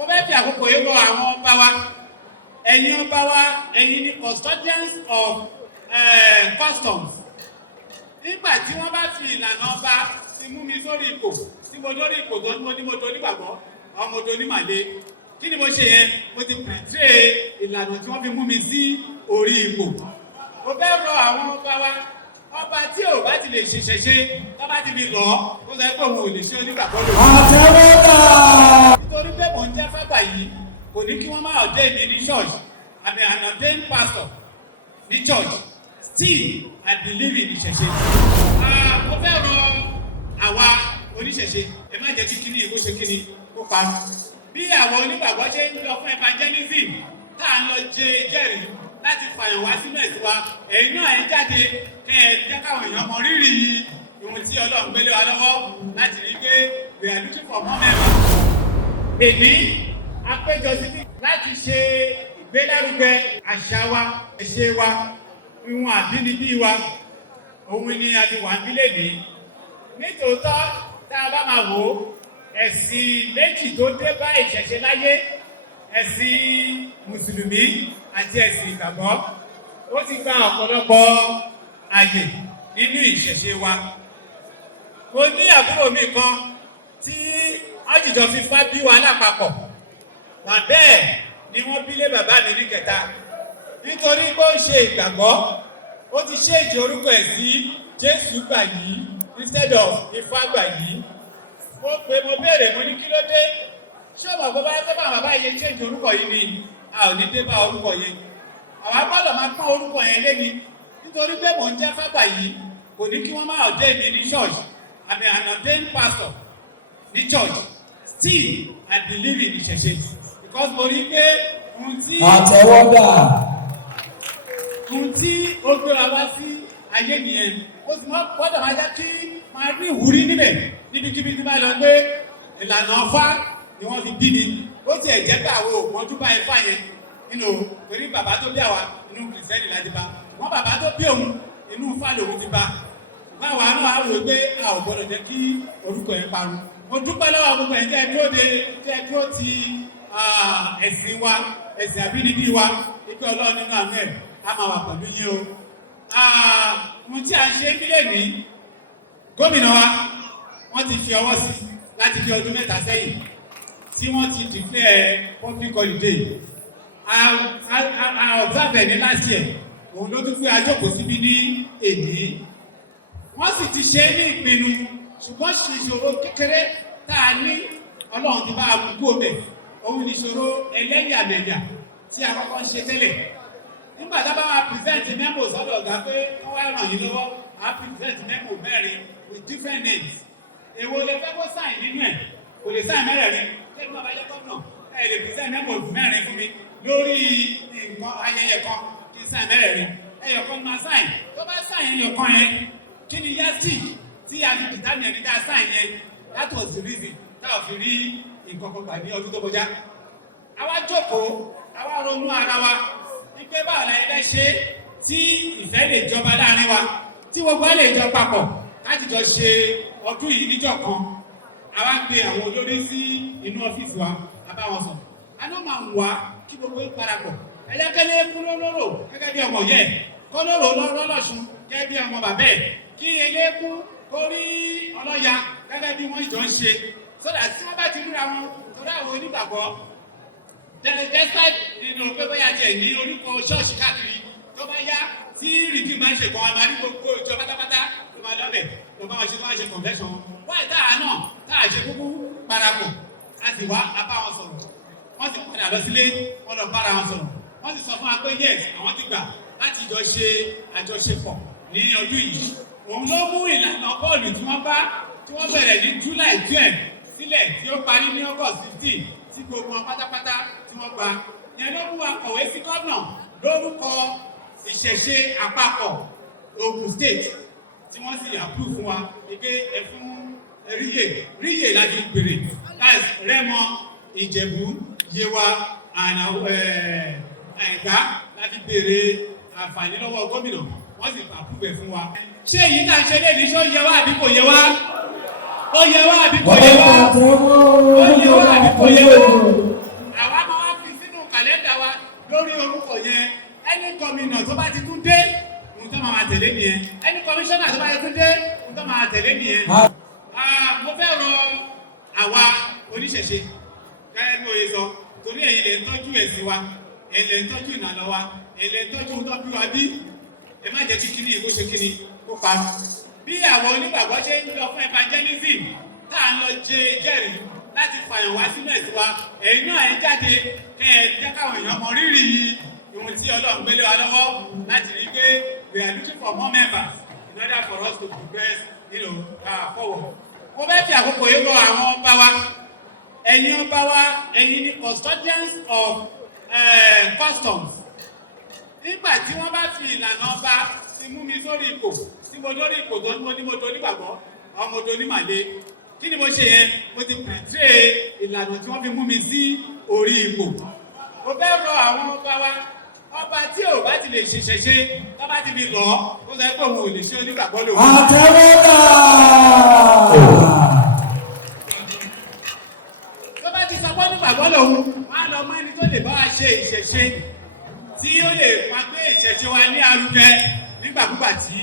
Mo fẹ́ fi àkókò yìí rọ àwọn ọba wa, ẹ̀yin ọba wa, ẹ̀yin ni custodians of customs. Nígbà tí wọ́n bá fi ìlànà ọba ti mú mi sórí ipò, tí mo lórí ipò tó ní mo ní mo tó nígbàgbọ́, ọmọ tó ní màlé. Kí ni mo ṣe yẹn? Mo ti pèsè ìlànà tí wọ́n fi mú mi sí orí ipò. Mo fẹ́ rọ àwọn ọba wa, ọba tí ò bá ti lè ṣiṣẹ́ tó bá ti fi lọ ó sọ pé òun ò lè ṣe onígbàgbọ́ lò. Nítorí pé mò ń jẹ́ fábà yìí kò ní kí wọ́n máa ordain mi ní church. I'm an ordained pastor ní church. Still I believe in ìṣẹ̀ṣe. Mo fẹ́ rọ àwa oníṣẹ̀ṣe ẹ má jẹ́ kí kíní ìbò ṣe kíní ó parun. Bí àwọn onígbàgbọ́ ṣe ń lọ fún evangelism tá à ń lọ jẹ́rìí láti fàyàn wá sínú ẹ̀sìn wa, ẹ̀yin náà ẹ jáde kẹ́ ẹ jẹ́ káwọn èèyàn mọ rírì ohun tí Ọlọ́run gbélé wa lọ́wọ́ láti rí pé we are looking for more members. Èmi àpéjọ síbí láti ṣe ìgbélárugẹ àṣà wa, ẹ̀ṣẹ̀ wa, ìwọ̀n àbínibí wa, òun ni a ti wà ń bílẹ̀ ní. Nítòótọ́ tá a bá máa wò ó, ẹ̀sìn méjì tó dé bá ìṣẹ̀ṣe láyé, ẹ̀sìn Mùsùlùmí àti ẹ̀sìn ìgbàgbọ́, ó ti gba ọ̀pọ̀lọpọ̀ àyè nínú ìṣẹ̀ṣe wa. Mo ní àbúrò mi kan tí ọjìjọ fi fá bí wa lápapọ̀, wà bẹ́ẹ̀ ni wọ́n bí lé bàbá mi ní kẹta. Nítorí pé ó ṣe ìgbàgbọ́, ó ti ṣéèjì orúkọ ẹ̀ sí Jésù gbà yìí instead of Ifá gbà yìí. Mo béèrè mo ní kí ló dé? Ṣé ọmọ ọgbọ́n bá tẹ́ bá bàbá yẹn ṣéèjì orúkọ yìí ni a ò ní dé bá orúkọ yẹn? Àwa gbọ́dọ̀ máa pọ́n orúkọ yẹn lé ni. Nítorí pé mò ń jẹ́ fábà yìí kò ní kí wọ́n máa ordain mi ní church. I'm an ordained pastor ní church. Still I believe in ìṣẹ̀ṣe because mo rí pé ohun tí ó gbé wa wá sí ayé nìyẹn. Ó sì máa gbọ́dọ̀ máa jẹ́ kí máa rí ìwúrí níbẹ̀ níbikíbi tí máa lọ gbé ìlànà ọfá ni wọ́n fi bí mi. Ó ti ẹ̀ jẹ́ pé àwọn òmọ́jú bá Ifá yẹn nínú torí bàbá tó bí àwa inú kìrìsìtẹ́nì láti bá. Wọ́n bàbá tó bí òun inú Ifá lòun ti bá. Báwa náà á rò pé a ò gbọ́dọ̀ jẹ́ kí orúkọ yẹn parun. Mo dúpẹ́ lọ́wọ́ gbogbo ẹ̀ tẹ́ dúró ti ẹ̀sìn wa, ẹ̀sìn àbínibí wa, ikú Ọlọ́run nínú àánú ẹ̀ á máa wà pẹ̀lú yín o. Ohun tí a ṣe nílé ní gómìnà wa, wọ́n ti fi ọwọ́ sí láti fi ọdún mẹ́ta sẹ́yìn tí wọ́n ti declare public holiday. A observe ní last year, òun ló tún fún ajókòó síbí ní èdè. Wọ́n sì ti ṣe ní ìpinnu, ṣùgbọ́n ìṣòro kékeré tá a ní Ọlọ́run ti bá a mú kó bẹ̀. Òun ni ìṣòro ẹlẹ́yàmẹ̀yà tí a kọ́kọ́ ń ṣe tẹ́lẹ̀. Nígbà tá a bá máa present memo sọ́dọ̀ ọ̀gá pé wọ́n wá ràn yín lọ́wọ́, a present memo mẹ́rin with different names. Èwo lè fẹ́ kó sign nínú ẹ̀? Kò lè sign mẹ́rẹ̀ẹ̀rin. Kẹ́kọ̀ọ́ náà bá jẹ́ gómìnà, ẹ lè present memo mẹ́rin fún mi lórí nǹkan ayẹyẹ kan kí n sign mẹ́rẹ̀ẹ̀rin. Ẹyọ kan máa sign. Tó bá sign ẹyọ kan yẹn, kí ni yásì tí a fi determine ẹni tá a sign yẹn? That was the reason tá a fi rí nǹkan kan gbà ní ọdún tó kọjá. Àwa jókòó, àwa ronú ara wa wípé báwo la ilé ṣe tí ìfẹ́ lè jọba láàrin wa, tí gbogbo lè jọ papọ̀ láti jọ ṣe ọdún yìí níjọ́ kan. Àwa gbé àwọn olórí sí inú ọ́fíìsì wa, a bá wọn sọ. A ní ó máa ń wá kí gbogbo parapọ̀. Ẹlẹ́kẹ́lẹ́ kú lólóró gẹ́gẹ́ bí ọmọ yẹn, kọ́ lóró lọ́rọ́ lọ́sùn gẹ́gẹ́ bí ọmọ bàbá ẹ̀, kí eléku orí ọlọ́ya gẹ́gẹ́ bí wọ́n jọ ń ṣe. Sọ́dà tí wọ́n bá ti ríra wọn torí àwọn onígbàgbọ́ despite nínú pé bóyá jẹ́ ní orúkọ ṣọ́ọ̀ṣì káàkiri tó bá yá tí rìdí máa ń ṣe kan àmàrí gbogbo ìjọ pátápátá tó máa lọ́bẹ̀ tó bá wọn ṣe convention wáyé táà náà táà ṣe kúkú parapọ̀ a sì wá apá wọn sọ̀rọ̀ wọ́n sì padà lọ sílé wọ́n lọ bára wọn sọ̀rọ̀ wọ́n sì sọ fún wa pé yes àwọn ti gbà láti jọ ṣe àjọṣepọ̀ ní ọdún yìí. Òun ló mú ìlànà bọ́ọ̀lù tí wọ́n bẹ̀rẹ̀ ní July 12 sílẹ̀ tí ó parí ní August 15 tí gbogbo wọn pátápátá tí wọ́n gba. Yẹn ló mú wa kọ̀wé sí gómìnà lórúkọ ìṣẹ̀ṣe àpapọ̀ Ogun State tí wọ́n sì approve fún wa pé ẹ fún ríyè láti gbèrè láti Rẹ́mọ, Ìjẹ̀bú, Yewa Àìgbá láti béèrè àǹfààní lọ́wọ́ gómìnà wọ́n sì approve ẹ̀ fún wa. Ṣé èyí tá a ṣe lé ní ṣó yẹ wá àbí kò yẹ wá? Ó yẹ wá àbí kò yẹ wá? Ó yẹ wá àbí kò yẹ wá? lórí orúkọ yẹn ẹni gómìnà tó bá ti tún dé ohun tó máa tẹ̀lé nìyẹn ẹni kọmíṣánná tó bá ti tún dé ohun tó máa tẹ̀lé nìyẹn. Mo fẹ́ rọ àwa oníṣẹ̀ṣe gẹ́gẹ́ bí oye sọ torí ẹ̀yin lè tọ́jú ẹ̀sìn wa ẹ̀yin lè tọ́jú ìlànà wa ẹ̀yin lè tọ́jú ohun tó bí wa bí ẹ má jẹ́ kí kíní ìbò ṣe kíní kó pa. Bí àwọn onígbàgbọ́ ṣe ń lọ fún evangelism tá à ń lọ jẹ́rìí láti fàyàn wá sínú ẹ̀sìn wa ẹ̀yin náà ẹ jáde kẹ́ ẹ jẹ́ káwọn èèyàn mọ rírì ohun tí Ọlọ́run gbélé wa lọ́wọ́ láti rí pé we are looking for more members in order for us to progress forward. Mo fẹ́ fi àkókò yìí lọ àwọn ọba wa ẹ̀yin ọba wa ẹ̀yin ni custodians of customs. Nígbà tí wọ́n bá fi ìlànà ọba ti mú mi sórí ipò tí mo lórí ipò tó ní mo ní mo tó nígbàgbọ́ ọmọ tó ní màlé kí ni mo ṣe yẹn mo ti pèsè ìlànà tí wọ́n fi mú mi sí orí ipò. Mo fẹ́ rọ àwọn ọba wa ọba tí ò bá ti lè ṣiṣẹ́ tó bá ti fi lọ ó sọ pé òun ò lè ṣe onígbàgbọ́ lòun. Àtẹ̀wọ́dà. Tó bá ti sọ pé onígbàgbọ́ lòun wọ́n á lọ mọ ẹni tó lè bá wa ṣe ìṣẹ̀ṣe tí ó lè máa gbé ìṣẹ̀ṣe wa ní arúgẹ nígbàkúgbà tí